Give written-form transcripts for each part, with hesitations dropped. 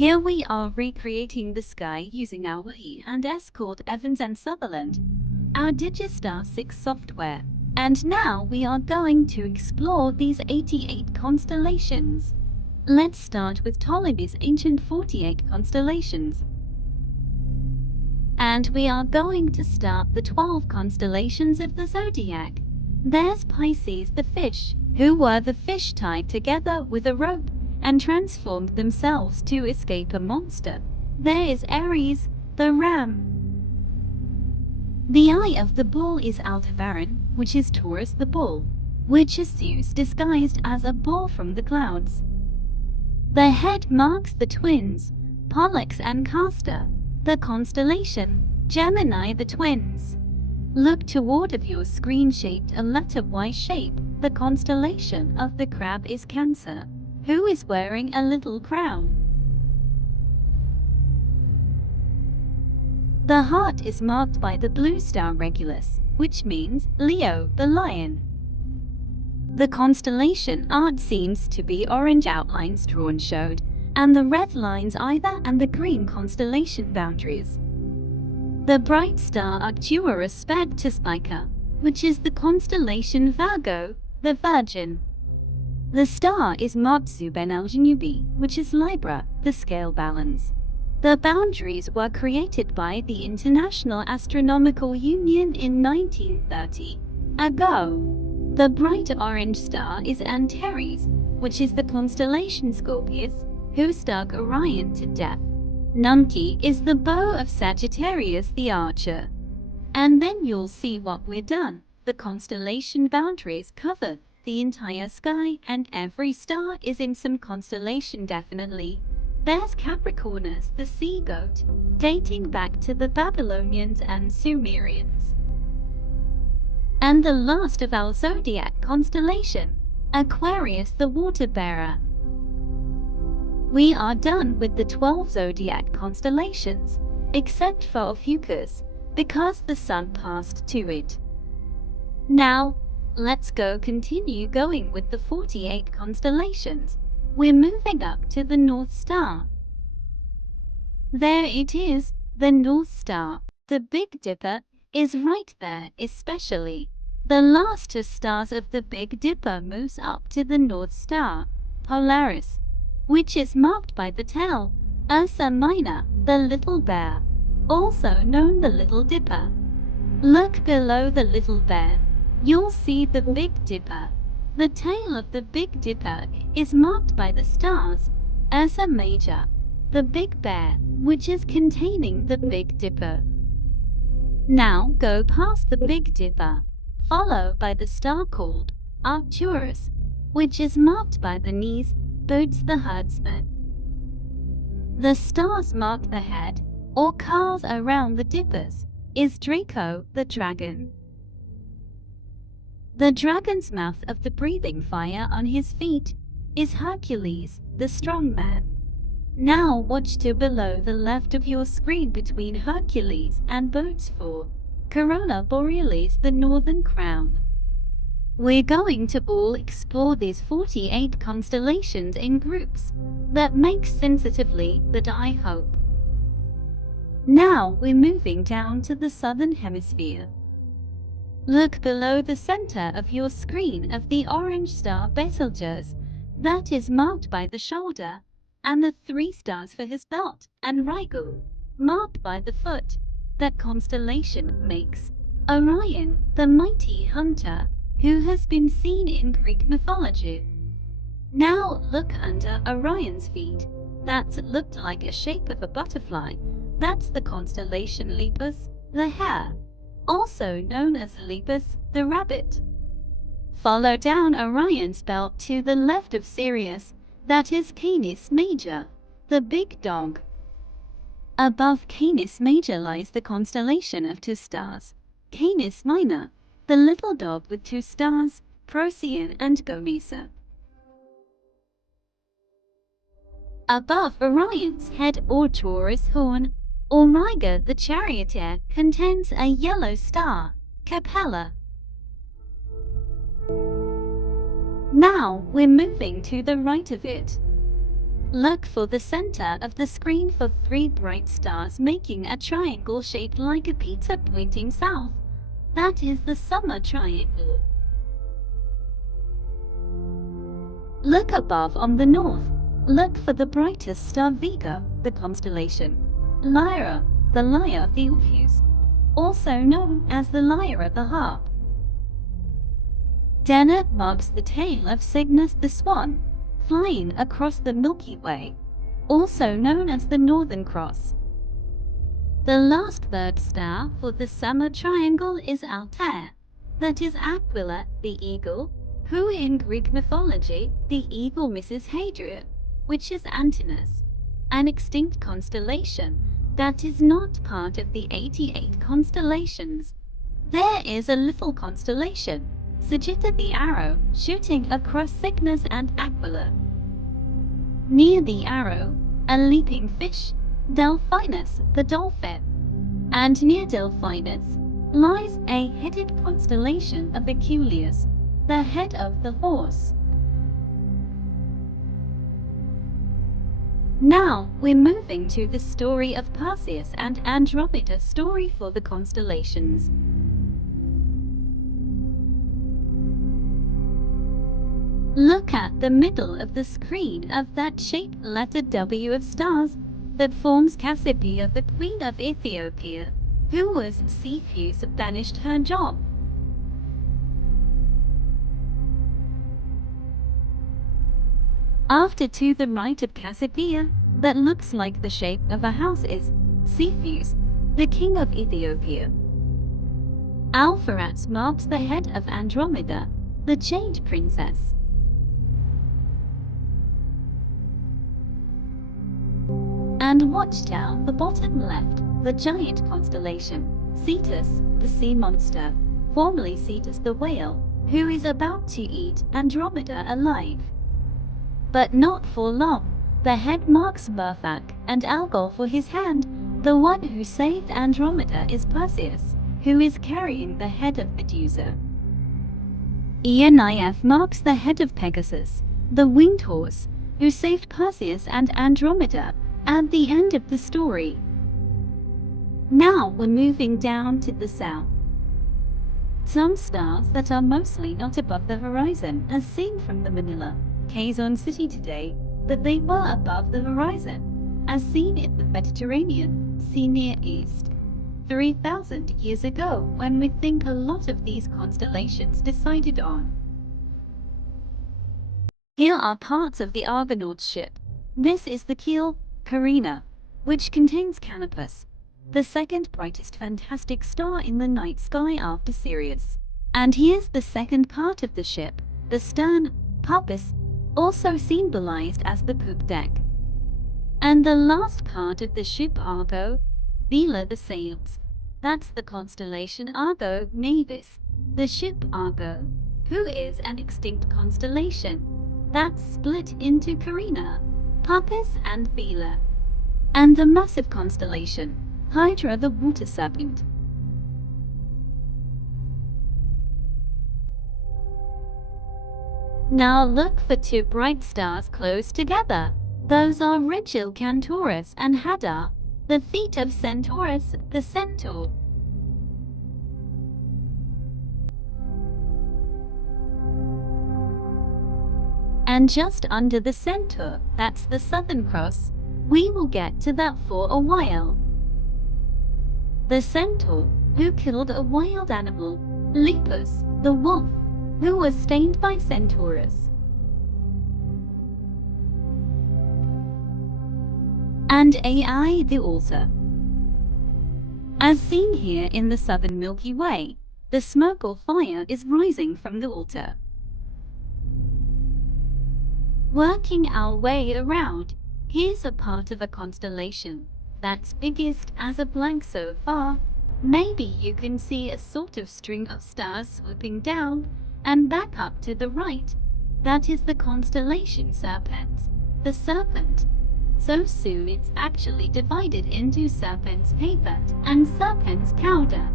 Here we are recreating the sky using our E and S called Evans and Sutherland, our Digistar 6 software. And now we are going to explore these 88 constellations. Let's start with Ptolemy's ancient 48 constellations. And we are going to start the 12 constellations of the zodiac. There's Pisces the fish, who were the fish tied together with a rope and transformed themselves to escape a monster. There is Aries, the ram. The eye of the bull is Aldebaran, which is Taurus the bull, which is Zeus disguised as a bull from the clouds. The head marks the twins, Pollux and Castor, the constellation, Gemini the twins. Look toward of your screen shaped a letter Y shape. The constellation of the crab is Cancer, who is wearing a little crown. The heart is marked by the blue star Regulus, which means Leo the lion. The constellation art seems to be orange outlines drawn showed, and the red lines either and the green constellation boundaries. The bright star Arcturus sped to Spica, which is the constellation Virgo, the Virgin. The star is marked Zuben al-Janubi, which is Libra, the scale balance. The boundaries were created by the International Astronomical Union in 1930. Ago. The bright orange star is Antares, which is the constellation Scorpius, who stuck Orion to death. Nunki is the bow of Sagittarius the archer. And then you'll see what we're done. The constellation boundaries cover the entire sky, and every star is in some constellation definitely. There's Capricornus, the sea goat, dating back to the Babylonians and Sumerians. And the last of our zodiac constellation, Aquarius the water bearer. We are done with the 12 zodiac constellations, except for Ophiuchus, because the sun passed to it. Now, let's continue going with the 48 constellations. We're moving up to the North Star. There it is, the North Star. The Big Dipper is right there, especially. The last two stars of the Big Dipper moves up to the North Star, Polaris, which is marked by the tail, Ursa Minor, the little bear, also known the Little Dipper. Look below the little bear. You'll see the Big Dipper. The tail of the Big Dipper is marked by the stars, Ursa Major, the Big Bear, which is containing the Big Dipper. Now go past the Big Dipper, followed by the star called Arcturus, which is marked by the knees, boots the herdsman. The stars mark the head, or cars around the dippers, is Draco, the dragon. The dragon's mouth of the breathing fire on his feet is Hercules, the strong man. Now watch to below the left of your screen between Hercules and boats for Corona Borealis, the northern crown. We're going to all explore these 48 constellations in groups. That makes sensitively, that I hope. Now we're moving down to the southern hemisphere. Look below the center of your screen of the orange star Betelgeuse, that is marked by the shoulder, and the 3 stars for his belt, and Rigel, marked by the foot. That constellation makes Orion, the mighty hunter, who has been seen in Greek mythology. Now look under Orion's feet. That's looked like a shape of a butterfly. That's the constellation Lepus, the hare, also known as Lepus, the rabbit. Follow down Orion's belt to the left of Sirius, that is Canis Major, the big dog. Above Canis Major lies the constellation of 2 stars, Canis Minor, the little dog with 2 stars, Procyon and Gomesa. Above Orion's head or Taurus horn, Auriga the charioteer contains a yellow star, Capella. Now we're moving to the right of it. Look for the center of the screen for 3 bright stars making a triangle shaped like a pizza pointing south. That is the summer triangle. Look above on the north. Look for the brightest star Vega, the constellation. Lyra, the lyre of the Orpheus, also known as the lyre of the harp. Deneb marks the tail of Cygnus the swan, flying across the Milky Way, also known as the Northern Cross. The last third star for the summer triangle is Altair, that is Aquila the eagle, who in Greek mythology the eagle misses Hadria, which is Antinous, an extinct constellation that is not part of the 88 constellations. There is a little constellation, Sagitta the arrow, shooting across Cygnus and Aquila. Near the arrow, a leaping fish, Delphinus the dolphin, and near Delphinus lies a headed constellation of Aculeus, the head of the horse. Now we're moving to the story of Perseus and Andromeda, story for the constellations. Look at the middle of the screen of that shaped letter W of stars that forms Cassiopeia, the queen of Ethiopia, who was Cepheus banished her job. After to the right of Cassiopeia, that looks like the shape of a house, is Cepheus, the king of Ethiopia. Alpheratz marks the head of Andromeda, the jade princess. And watch down the bottom left, the giant constellation, Cetus, the sea monster, formerly Cetus the whale, who is about to eat Andromeda alive. But not for long. The head marks Murphak, and Algol for his hand. The one who saved Andromeda is Perseus, who is carrying the head of Medusa. Eoniaf marks the head of Pegasus, the winged horse, who saved Perseus and Andromeda at the end of the story. Now we're moving down to the south. Some stars that are mostly not above the horizon as seen from the Manila, Quezon City today, but they were above the horizon, as seen in the Mediterranean Sea Near East. 3,000 years ago, when we think a lot of these constellations decided on. Here are parts of the Argonaut ship. This is the keel, Carina, which contains Canopus, the second brightest fantastic star in the night sky after Sirius. And here's the second part of the ship, the stern, Puppis, also symbolized as the poop deck. And the last part of the ship, Argo, Vela the sails. That's the constellation Argo Navis, the ship Argo, who is an extinct constellation that's split into Carina, Puppis and Vela. And the massive constellation, Hydra the water serpent. Now look for 2 bright stars close together. Those are Rigil Cantorus and Hadar, the feet of Centaurus, the centaur. And just under the centaur, that's the Southern Cross. We will get to that for a while. The centaur, who killed a wild animal, Lepus, the wolf, who was stained by Centaurus. And Ai the altar. As seen here in the southern Milky Way, the smoke or fire is rising from the altar. Working our way around, here's a part of a constellation that's biggest as a blank so far. Maybe you can see a sort of string of stars swooping down and back up to the right. That is the constellation Serpens, the serpent. So soon it's actually divided into Serpens Papet and Serpens Cauda.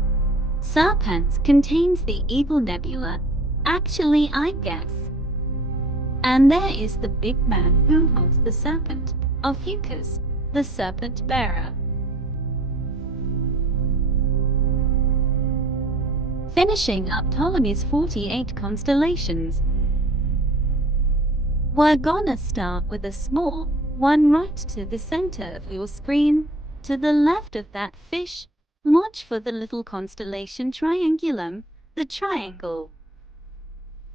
Serpens contains the Eagle Nebula. Actually, I guess. And there is the big man who holds the serpent, Ophiuchus, the serpent bearer. Finishing up Ptolemy's 48 constellations, we're gonna start with a small one right to the center of your screen, to the left of that fish. Watch for the little constellation Triangulum, the triangle.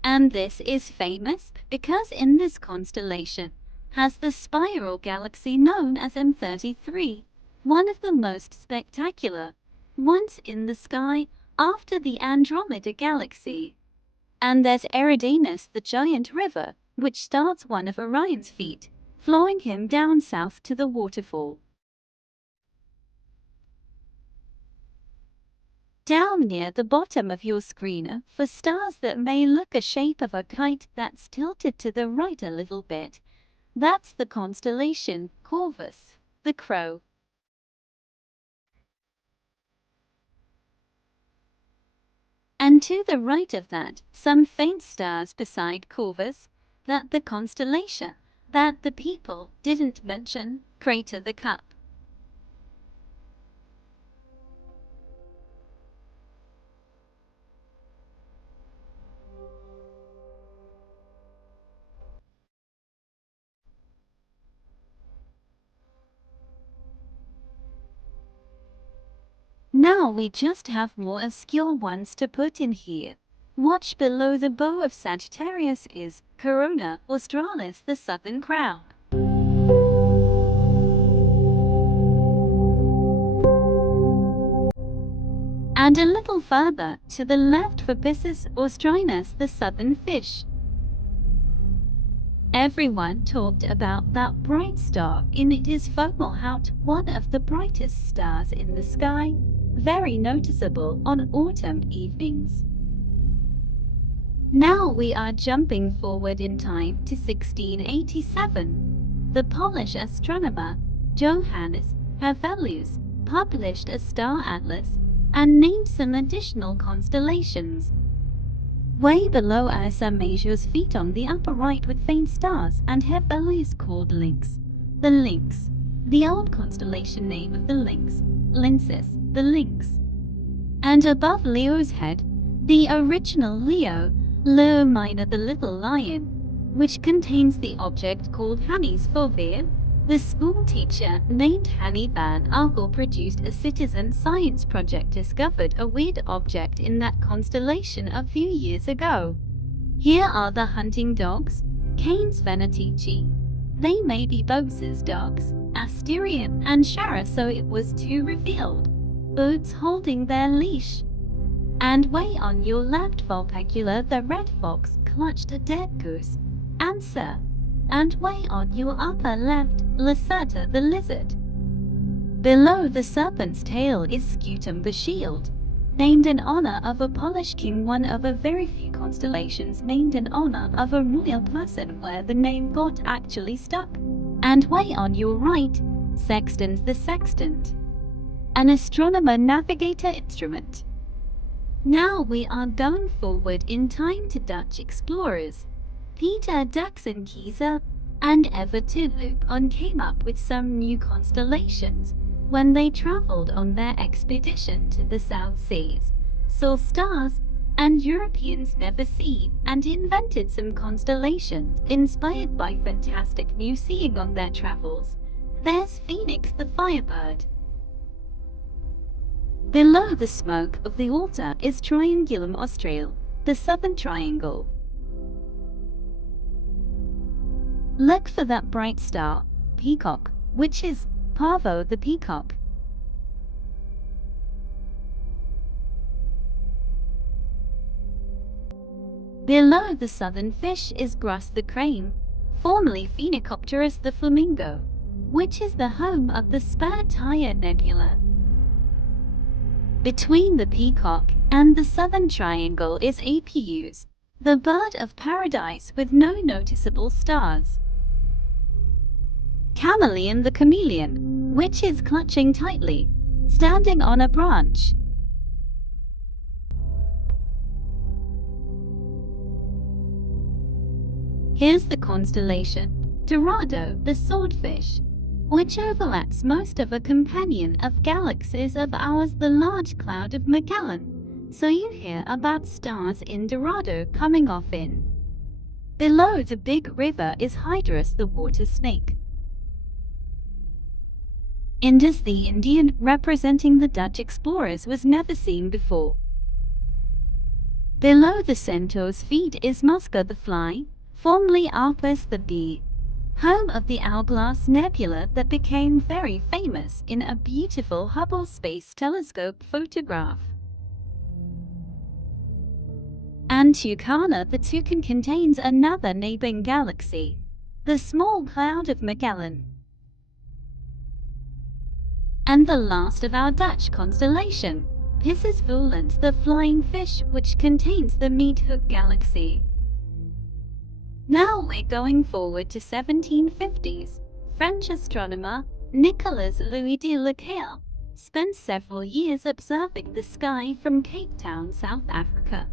And this is famous because in this constellation has the spiral galaxy known as M33, one of the most spectacular ones in the sky after the Andromeda galaxy. And there's Eridanus, the giant river, which starts one of Orion's feet, flowing him down south to the waterfall. Down near the bottom of your screen for stars that may look a shape of a kite that's tilted to the right a little bit. That's the constellation Corvus, the crow. And to the right of that, some faint stars beside Corvus, that the constellation that the people didn't mention, Crater the Cup. Now we just have more obscure ones to put in here. Watch below the bow of Sagittarius is Corona Australis, the Southern Crown. And a little further to the left for Piscis Austrinus, the Southern Fish. Everyone talked about that bright star in it is Fomalhaut, one of the brightest stars in the sky, very noticeable on autumn evenings. Now we are jumping forward in time to 1687. The Polish astronomer Johannes Hevelius published a star atlas and named some additional constellations. Way below Ursa Major's feet on the upper right with faint stars and Hevelius called Lynx. The Lynx, the old constellation name of the Lynx, Lyncis, the Lynx. And above Leo's head, the original Leo, Leo Minor the Little Lion, which contains the object called Hannes Bovir. The school teacher named Hanny Van Arkel produced a citizen science project discovered a weird object in that constellation a few years ago. Here are the hunting dogs, Canis Venatici. They may be Bose's dogs, Asterion and Shara, so it was too revealed. Birds holding their leash. And way on your left Vulpecula the red fox clutched a dead goose, Answer. And way on your upper left, Lacerta the lizard. Below the serpent's tail is Scutum the shield, named in honor of a Polish king, one of a very few constellations named in honor of a royal person where the name got actually stuck. And way on your right, Sextans the sextant, an astronomer navigator instrument. Now we are going forward in time to Dutch explorers. Peter Daxon Kiezer and Everton Lupon came up with some new constellations when they traveled on their expedition to the South Seas, saw stars and Europeans never seen, and invented some constellations inspired by fantastic new seeing on their travels. There's Phoenix the Firebird. Below the smoke of the altar is Triangulum Austral, the Southern Triangle. Look for that bright star, Peacock, which is Pavo the Peacock. Below the Southern Fish is Grus the Crane, formerly Phenicopterus the Flamingo, which is the home of the Spare Tire Nebula. Between the Peacock and the Southern Triangle is Apus, the bird of paradise with no noticeable stars. Chameleon the chameleon, which is clutching tightly, standing on a branch. Here's the constellation Dorado, the swordfish, which overlaps most of a companion of galaxies of ours, the Large Cloud of Magellan. So you hear about stars in Dorado coming off in. Below the big river is Hydrus, the water snake. Indus, the Indian, representing the Dutch explorers, was never seen before. Below the centaur's feet is Musca the fly, formerly Alpes the bee, home of the Hourglass Nebula that became very famous in a beautiful Hubble Space Telescope photograph. And Tucana, the toucan, contains another neighboring galaxy, the Small Cloud of Magellan. And the last of our Dutch constellation, Pisces Volant, the flying fish, which contains the Meat Hook galaxy. Now we're going forward to 1750s. French astronomer Nicolas Louis de Lacaille spent several years observing the sky from Cape Town, South Africa.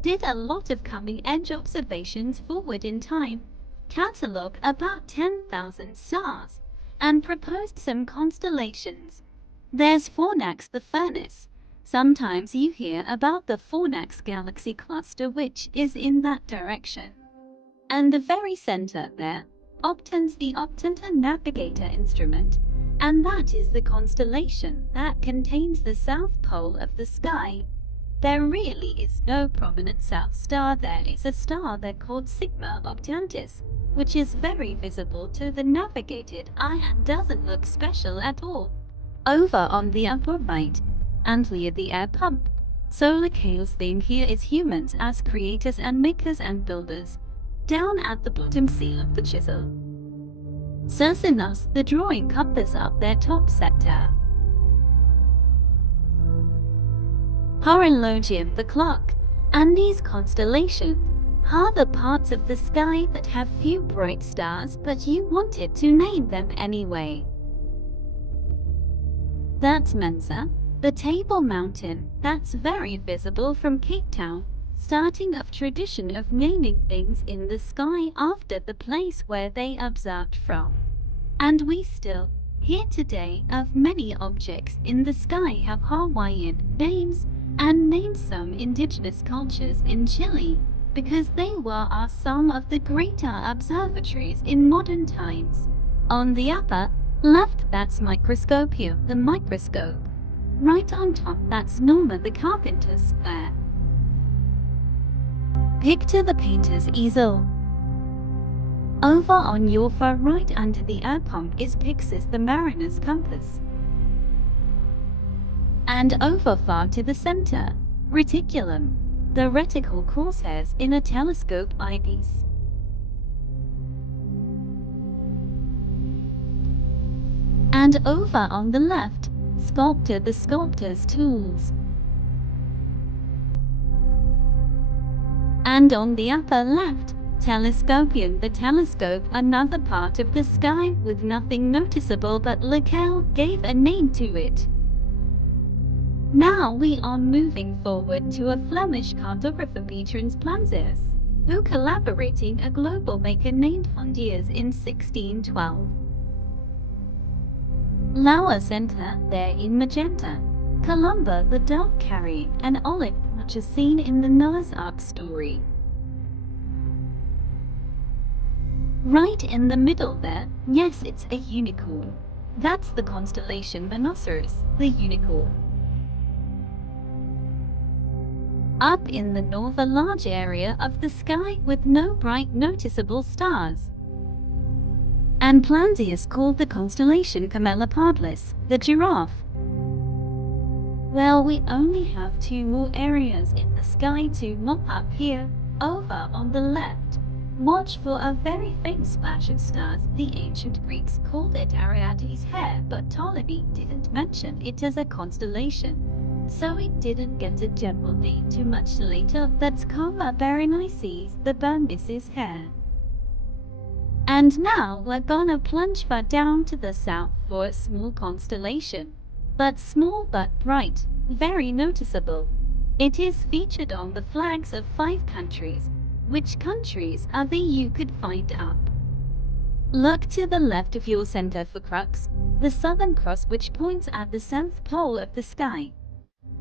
Did a lot of coming-edge observations forward in time, catalogued about 10,000 stars, and proposed some constellations. There's Fornax the furnace. Sometimes you hear about the Fornax galaxy cluster, which is in that direction. And the very center there, Optans, the Optanta navigator instrument, and that is the constellation that contains the south pole of the sky. There really is no prominent south star. There is a star there called Sigma Octantis, which is very visible to the navigated eye and doesn't look special at all. Over on the upper right, and near the air pump. So Lacaille's theme here is humans as creators and makers and builders. Down at the bottom seal of the chisel, Cercinos, the drawing, covers up their top sector. Horologium, the clock, and these constellations are the parts of the sky that have few bright stars, but you wanted to name them anyway. That's Mensa, the Table Mountain, that's very visible from Cape Town, starting a tradition of naming things in the sky after the place where they observed from. And we still hear today of many objects in the sky have Hawaiian names, and name some indigenous cultures in Chile, because they were some of the greater observatories in modern times. On the upper left, that's Microscopium, the microscope. Right on top, that's Norma the carpenter's square. Picture the painter's easel. Over on your far right under the air pump is Pyxis the mariner's compass. And over far to the center, Reticulum, the reticle crosshairs in a telescope eyepiece. And over on the left, Sculptor the sculptor's tools. And on the upper left, Telescopium the telescope, another part of the sky with nothing noticeable, but Lacaille gave a name to it. Now we are moving forward to a Flemish cartographer, Petrens Planzers, who collaborating a global maker named Hondiers in 1612. Lower center, there in magenta, Columba the dove carrying an olive, which is seen in the Noah's Ark story. Right in the middle there, yes, it's a unicorn. That's the constellation Monoceros, the unicorn. Up in the north, a large area of the sky with no bright noticeable stars. And Planzius called the constellation Camelopardus, the giraffe. Well, we only have two more areas in the sky to mop up here. Over on the left, watch for a very faint splash of stars. The ancient Greeks called it Ariadne's hair, but Ptolemy didn't mention it as a constellation, so it didn't get a general name too much later. That's Coma Berenices, the Bernice's hair. And now we're gonna plunge far down to the south for a small constellation. But small but bright, very noticeable. It is featured on the flags of 5 countries, which countries are there you could find up. Look to the left of your center for crux, the Southern Cross, which points at the south pole of the sky.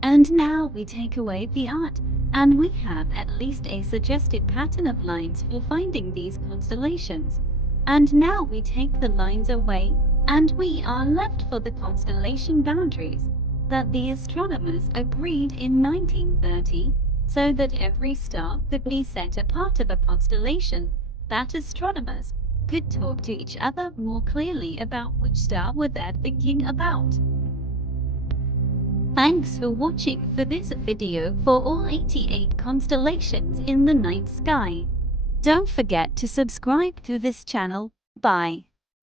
And now we take away the art, and we have at least a suggested pattern of lines for finding these constellations. And now we take the lines away, and we are left for the constellation boundaries that the astronomers agreed in 1930, so that every star could be set apart of a constellation, that astronomers could talk to each other more clearly about which star were they thinking about. Thanks for watching for this video for all 88 constellations in the night sky. Don't forget to subscribe to this channel. Bye.